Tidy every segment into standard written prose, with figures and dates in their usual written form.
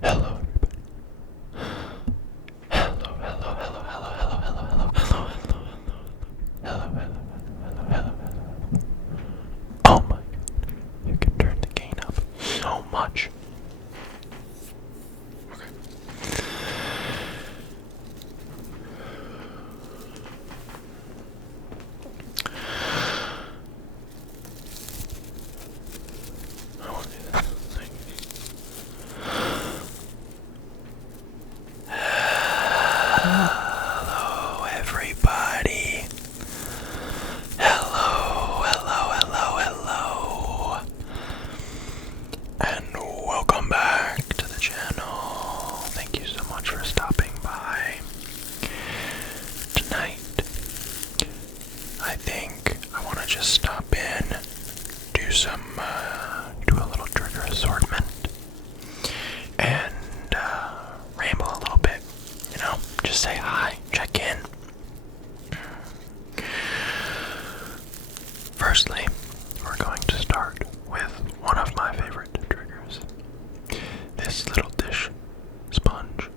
Hello, everybody. Hello, hello, hello, hello, hello, hello, hello, hello, hello, hello, hello, hello, hello, hello. Oh my God, you can turn the gain up so much. Okay. I won't do that. Hello, everybody. Hello, hello, hello, hello. And welcome back to the channel. Thank you so much for stopping by. Tonight, I think I want to just stop in, do a little trigger assortment, and ramble a little bit. Just say hi, check in. Firstly, we're going to start with one of my favorite triggers. This little dish sponge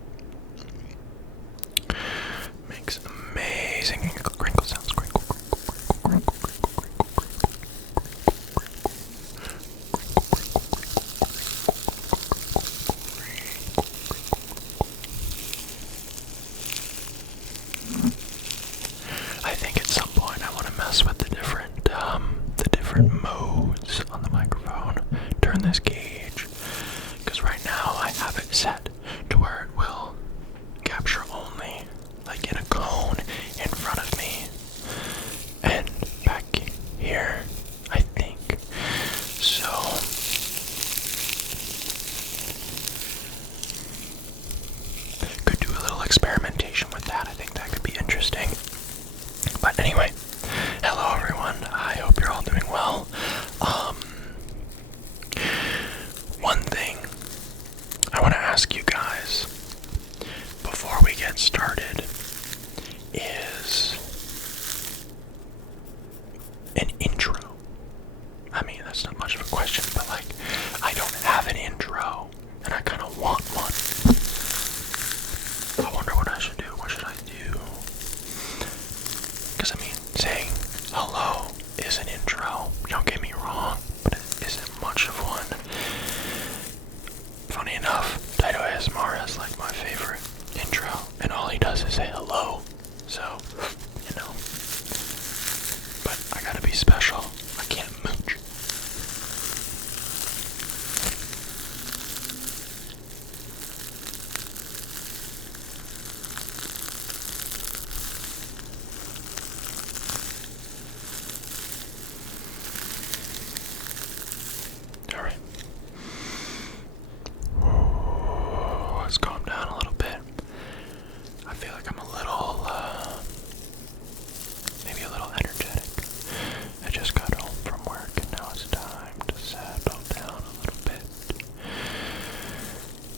makes amazing crinkle sounds. Crinkle, crinkle, crinkle, crinkle, crinkle, crinkle, I think at some point I want to mess with the different modes on the microphone. Turn this gauge, because right now I have it set to where it will capture only like in a cone in front of me and back here, I think. So could do a little experimentation with that. I think that could be interesting. But anyway, hello everyone. I hope you're all doing well. One thing I want to ask you guys before we get started is an intro. I mean, that's not much of a question, but like, I don't have an intro, and I kind of want one. I wonder what I should do. What should I do? Because I mean, saying hello is an intro. Don't get me wrong, but it isn't much of one. Funny enough, Taito ASMR has like my favorite intro, and all he does is say hello. So, but I gotta be special. I can't mooch. Alright. Let's calm down a little bit. I feel like I'm a little, maybe a little energetic. I just got home from work and now it's time to settle down a little bit.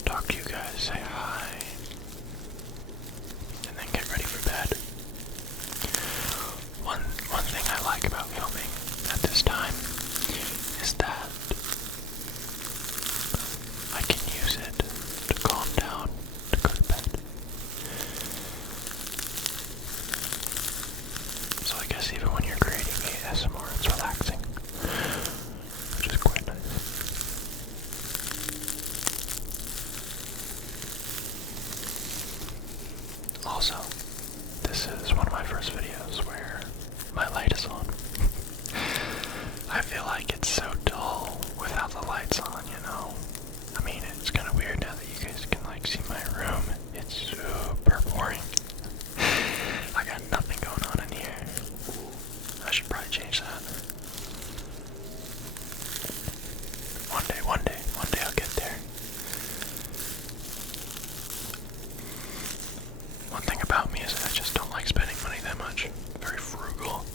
Talk to you guys, say hi, and then get ready for bed. One thing I like about filming at this time is that I can use it to calm down to go to bed. So I guess even when you're creating ASMR, it's relaxing, which is quite nice. Also, this is one of my first videos where my light is on. I feel like it's so dull without the lights on, I mean, it's kind of weird now that you guys can like see my room. It's super boring. I got nothing going on in here. I should probably change that. One day I'll get there. One thing about me is I just don't like spending money that much. Very frugal.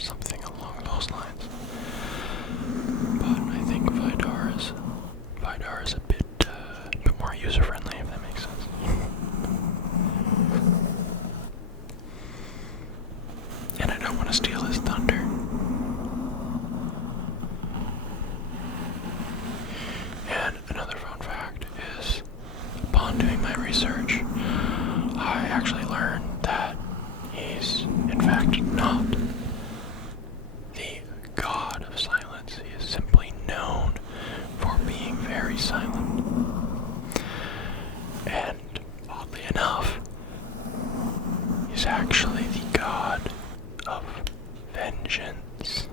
something along those lines. But I think Vidar is a bit more user-friendly, if that makes sense. And I don't want to steal his thunder. And another fun fact is, upon doing my research, I actually learned that he's, in fact, not the god of silence. He is simply known for being very silent. And, oddly enough, he's actually the god of vengeance.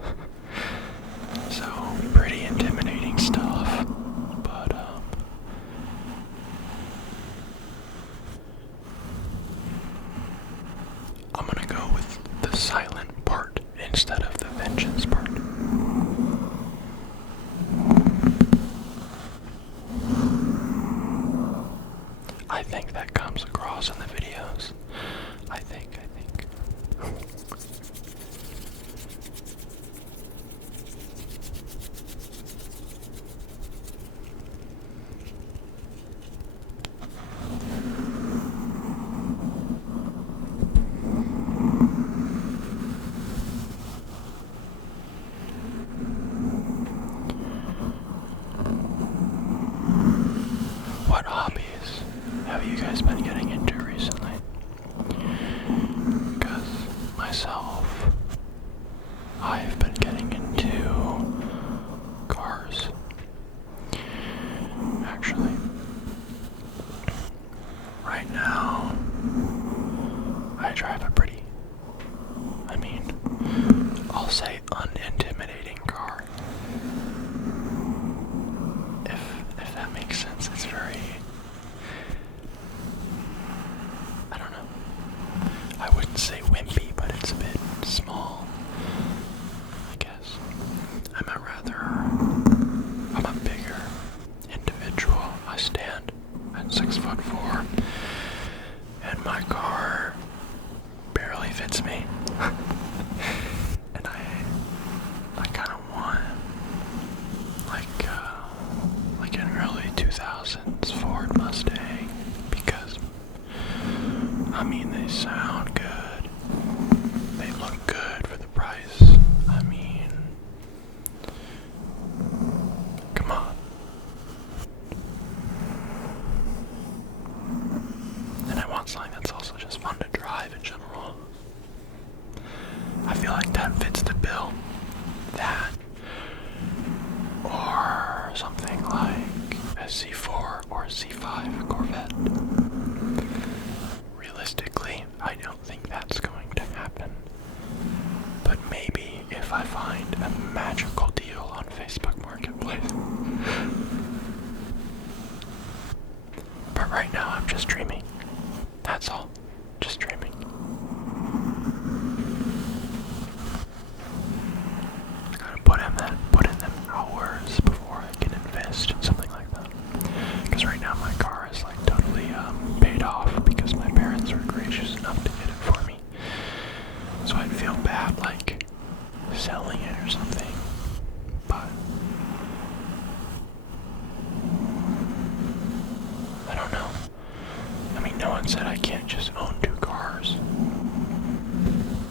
So, pretty intimidating stuff. But, I'm gonna go with the silent part instead of the vengeance part. I think that comes across in the videos. I think. What hobbies have you guys been getting into recently? Because myself, I've been getting into cars. Actually, right now, I drive a pretty, I'll say unintimidating car. If that makes sense. It's very, I don't know. I wouldn't say wimpy, but it's a bit small, I guess. I'm a bigger individual. I stand at 6'4", and my car barely fits me. And I kind of want like an early 2000s Ford Mustang, because they sound good, they look good for the price. Come on. And I want something that's also just fun to drive in general. I feel like that fits the bill. That, or something like a C4 or a C5 Corvette. Realistically, I don't think that's going to happen. But maybe if I find a magical deal on Facebook Marketplace. But right now, I'm just dreaming. That's all. Just dreaming. I gotta put in them hours before I can invest in something like that. Because right now my car is totally paid off because my parents were gracious enough to get it for me. So I'd feel bad selling it or something. But I don't know. No one said I can't just own 2 cars.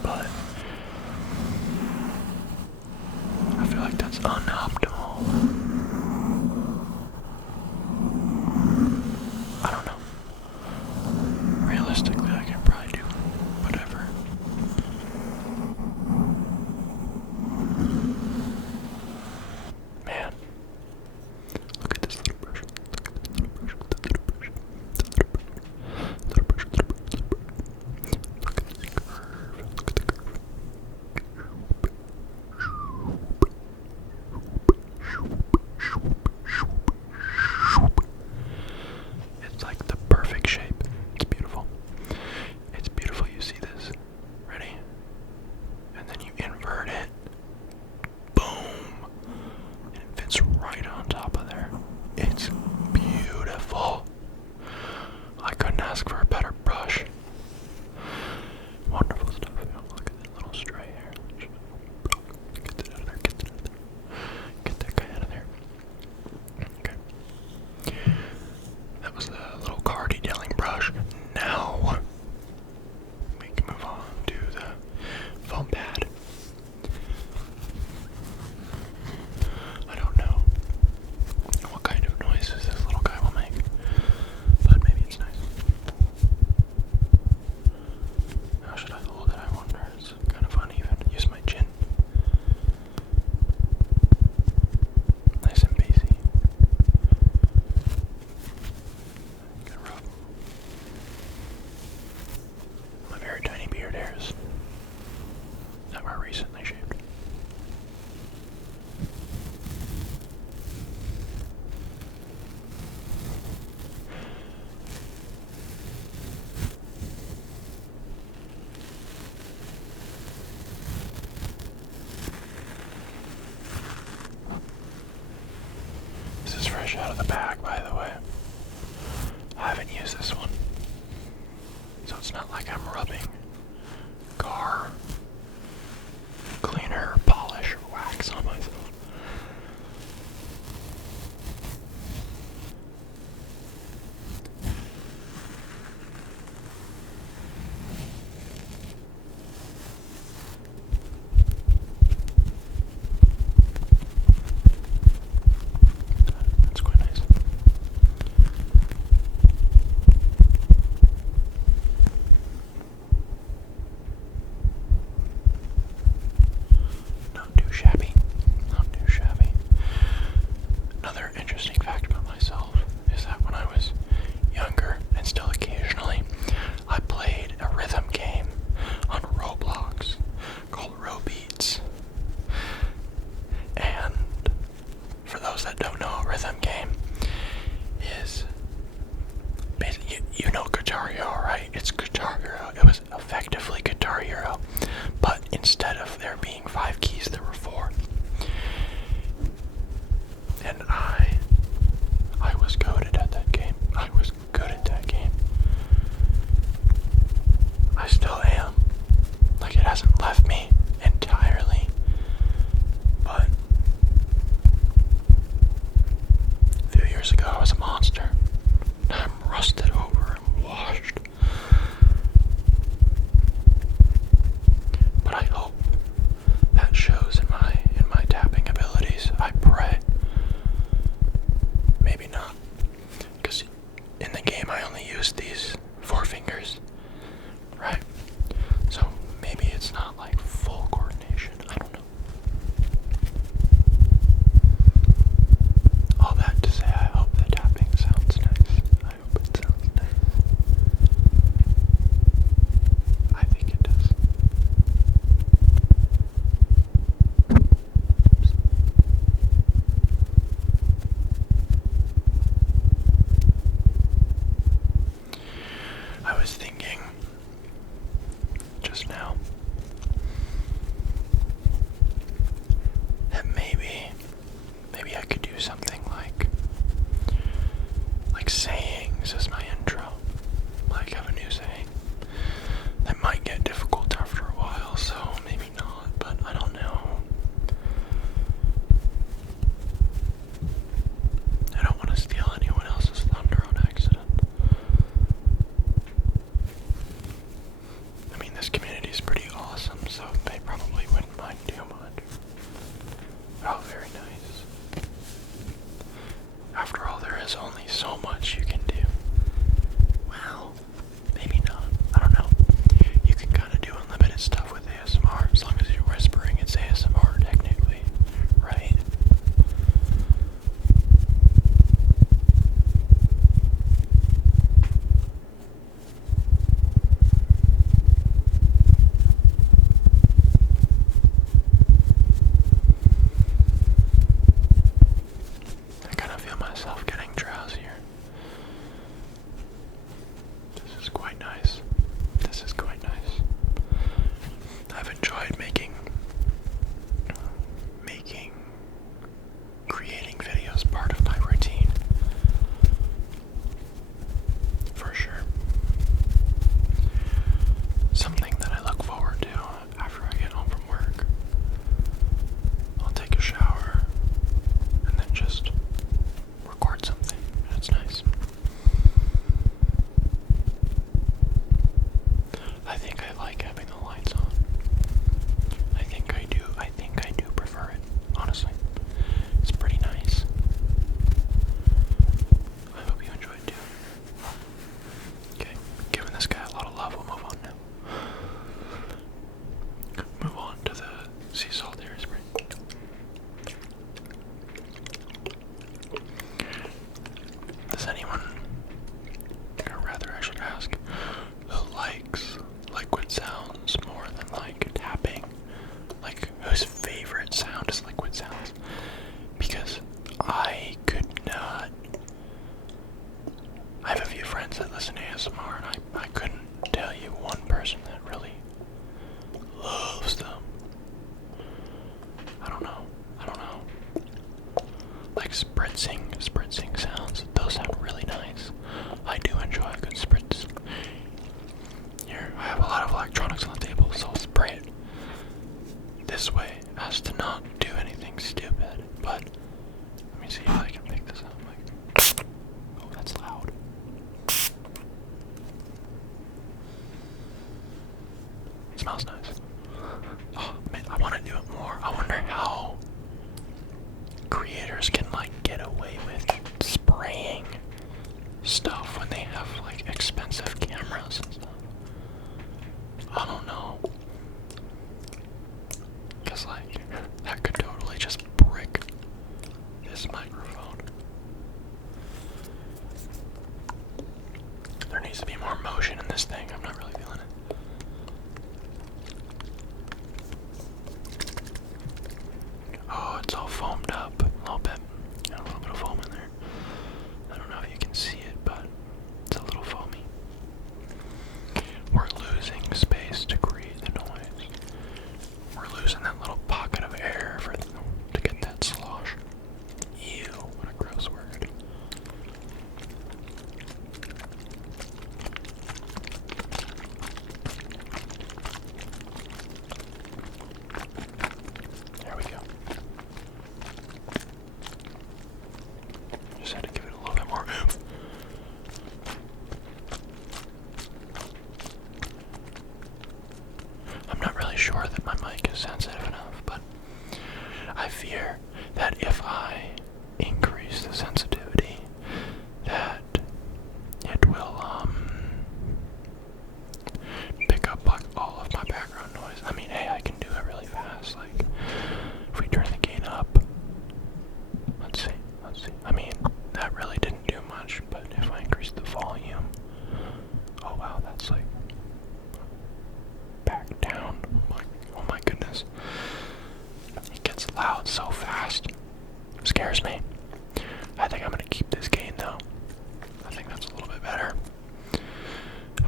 But I feel like that's unoptimal. I don't know. Realistically, I can probably do whatever. Man, look at this little brush. were recently shaved. This is fresh out of the bag, by the way. I haven't used this one, so it's not like I'm rubbing car cleaner, polish, or wax on myself. That's quite nice. Not too shabby. Not too shabby. Another interesting fact about myself is that when I was younger, and still occasionally, I played a rhythm game on Roblox called Robeats. And for those that don't know, a rhythm game is basically, you know Guitar Hero, right? It's Guitar Hero. It was effectively Guitar Hero, but instead of there being 5 keys, there were 4. And I was goated at that game. I was good at that game. I still am. Like, it hasn't left me entirely. But a few years ago, I was a monster. I'm rusted over and washed. But I hope that shows in my tapping abilities. I pray. Maybe not. Because in the game I only use these 4 fingers. Right? So maybe it's not like full coordination. I don't know. All that to say, I hope the tapping sounds nice. I hope it sounds nice. I think it does. Oops. I was thinking just now that maybe I could do something like sayings as my intro. Like have a new saying. That might get difficult after a while, so maybe not, but I don't know. I don't want to steal anyone else's thunder on accident. I mean, this community is pretty awesome, so they probably wouldn't mind too much. Oh, very nice. this way as to not do anything stupid, but let me see if I can pick this up. Oh, that's loud. It smells nice. Oh man, I want to do it more. I wonder how creators can like get away with spraying stuff when they have like expensive cameras and stuff. I don't know. Cause like that could totally just brick this microphone. There needs to be more motion in this thing. I'm not really feeling it. Oh, it's all foamed up a little bit. Got a little bit of foam in there. I don't know if you can see it, but it's a little foamy. We're losing space to create the noise. We're losing that little pocket of air to get that slosh. Ew, what a gross word. There we go. Just had to give it a little bit more oomph. I'm not really sure that my mic is sensitive enough, but I fear that if I increase the sensitivity, that it will pick up like all of my background noise. I mean, hey, I can do it really fast. Like if we turn the gain up, let's see. I mean, that really didn't do much, but if I increase the volume, oh wow, that's like back down. Oh my goodness. It gets loud so fast. It scares me. I think I'm gonna keep this gain though. I think that's a little bit better.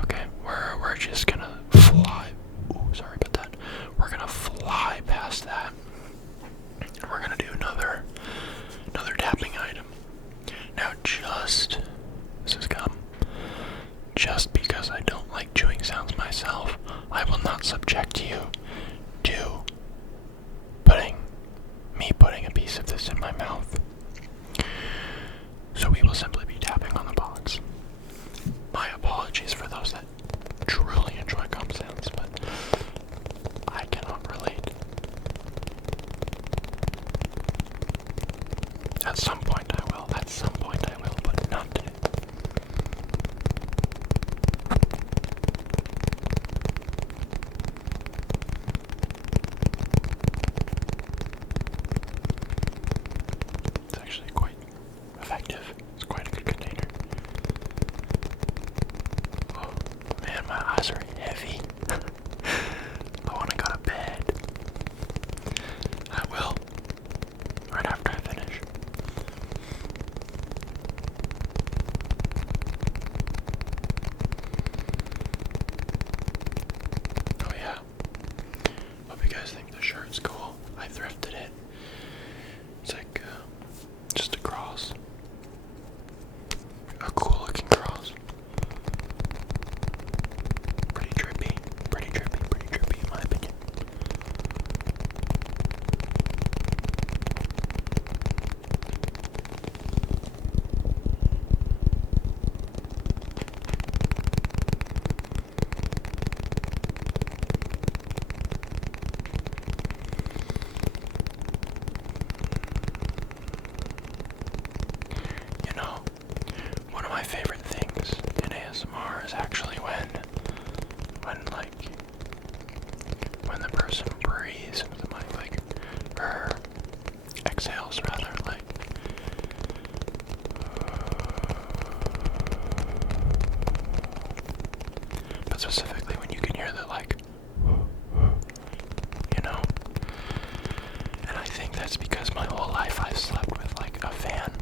Okay, we're just gonna fly. Ooh, sorry about that. We're gonna fly past that. And we're gonna do another tapping item. Now this is gum. Just because I don't like chewing sounds myself, I will not subject you to putting a piece of this in my mouth. So we will simply be tapping on the box. My apologies for those that truly enjoy gum sounds, but I cannot relate. At some point I will, but not today. It's actually quite effective. It's quite a good container. Oh man, my eyes are heavy. I want to go to bed. I will. Right after I finish. Oh yeah. Hope you guys think the shirt's cool. I thrifted it. It's like just a cross. A cool looking cross. Pretty trippy in my opinion. You know, one of my favorite things in ASMR is actually when the person breathes into the mic, or exhales rather, like. But specifically when you can hear the like, you know. And I think that's because my whole life I've slept with like a fan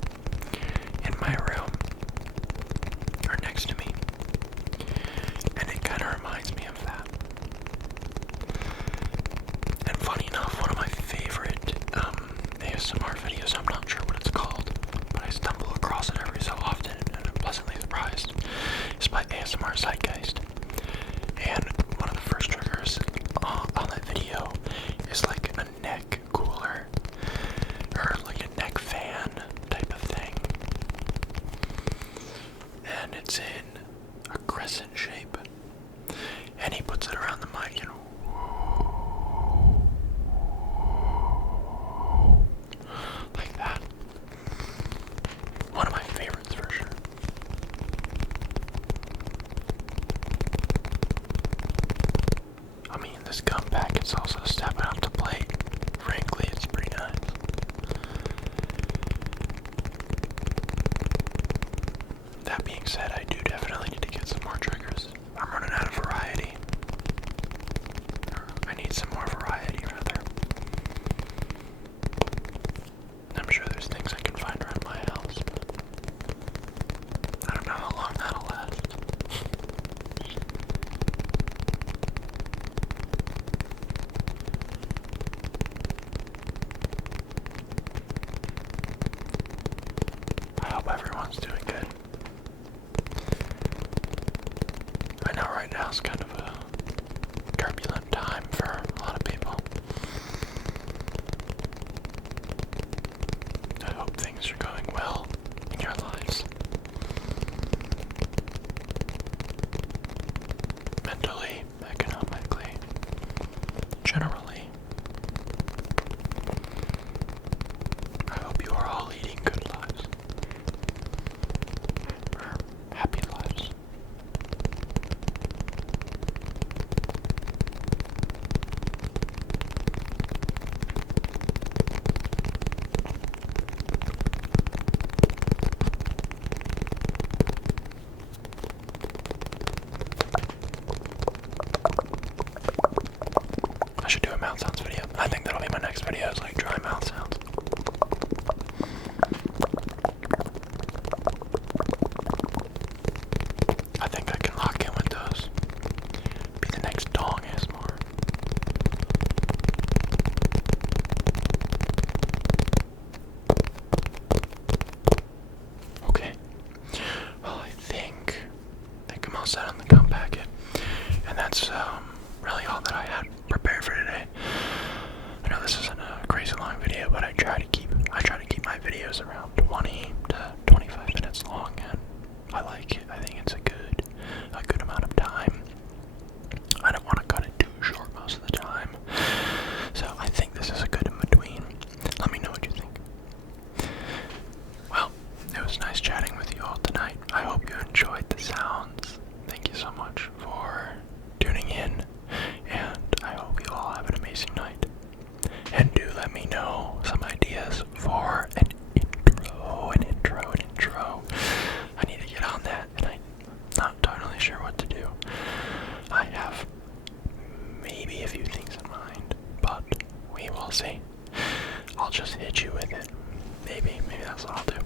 in my room or next to me, and it kind of reminds me of that. And funny enough, one of my favorite ASMR videos, I'm not sure what it's called, but I stumble across it every so often and I'm pleasantly surprised, is by ASMR Zeitgeist. And one of the first triggers on that video is like a Mom's doing good. I know right now is kind of a turbulent time for a lot of people. I hope things are going well in your lives. Mentally, economically, generally. I hope you are all leading good lives. Or happy lives. I should do a mouth sounds video. I think that'll be my next video, is like dry mouth sounds. I think I can lock in with those. Be the next dong ASMR. Okay. Well, I think I'm all set on the gum packet. And that's really all that I had prepared for today. I know this isn't a crazy long video, but I try to keep my videos around 20 to 25 minutes long, and I like it. I think it's a good amount of time. I don't want to cut it too short most of the time. So I think this is a good in between. Let me know what you think. Well, it was nice chatting with you all tonight. I hope you enjoyed the sounds. Thank you so much for tuning in, and I hope you all have an amazing night. And do let me know some ideas for an intro. I need to get on that, and I'm not totally sure what to do. I have maybe a few things in mind, but we will see. I'll just hit you with it. Maybe that's what I'll do.